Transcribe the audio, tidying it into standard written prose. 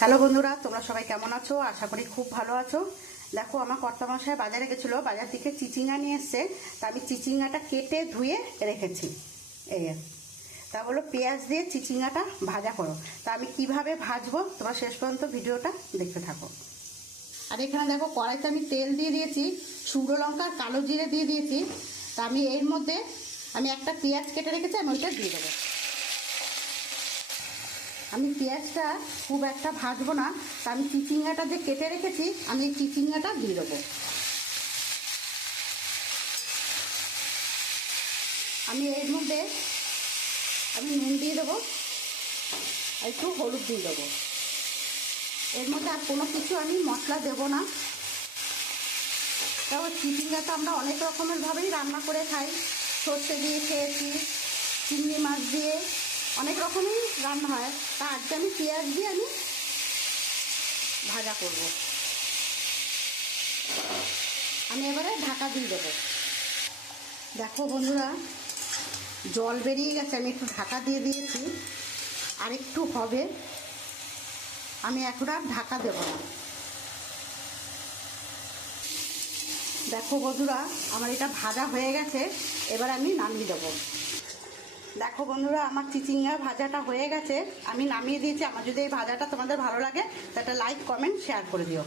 Hello বন্ধুরা, তোমরা সবাই কেমন আছো? আশা করি খুব ভালো আছো। দেখো, আমার কর্তামশাই বাজারে গেছিলো, বাজার থেকে চিচিঙ্গা নিয়ে এসছে। তা আমি চিচিঙ্গাটা কেটে ধুয়ে রেখেছি। এই তা বলো পেঁয়াজ দিয়ে চিচিঙ্গাটা ভাজা করো। তা আমি কিভাবে ভাজবো তোমরা শেষ পর্যন্ত ভিডিওটা দেখতে থাকো। আর এখানে দেখো, কড়াইতে আমি তেল দিয়ে দিয়েছি, শুকনো লঙ্কা আর কালো জিরে দিয়ে দিয়েছি। তা আমি এর মধ্যে একটা পেঁয়াজ কেটে রেখেছি, আমি ওইটা দিয়ে দেবো। আমি পেঁয়াজটা খুব একটা ভাজবো না, তা আমি চিচিঙ্গাটা যে কেটে রেখেছি আমি এই চিচিঙ্গাটা দিয়ে দেবো। আমি এর মধ্যে নুন দিয়ে দেবো আর একটু হলুদ দিয়ে দেবো। এর মধ্যে আর কোনো কিছু আমি মশলা দেবো না। তারপর চিচিঙ্গাটা আমরা অনেক রকমের ভাবেই রান্না করে খাই। সর্ষে দিয়ে খেয়েছি, চিংড়ি মাছ দিয়ে, অনেক রকমই রান্না হয়। তা আজকে আমি পেঁয়াজ দিয়ে ভাজা করব। আমি এবারে ঢাকা দিয়ে দেবো। দেখো বন্ধুরা, জল বেরিয়ে গেছে, আমি একটু ঢাকা দিয়ে দিয়েছি। আর একটু হবে, আমি এখন আর ঢাকা দেবো না। দেখো বন্ধুরা, আমার এটা ভাজা হয়ে গেছে, এবার আমি নামিয়ে দেবো। দেখো বন্ধুরা, আমার চিচিঙ্গা ভাজাটা হয়ে গেছে, আমি নামিয়ে দিয়েছি। আমার যদি এই ভাজাটা তোমাদের ভালো লাগে তা একটা লাইক, কমেন্ট, শেয়ার করে দিও।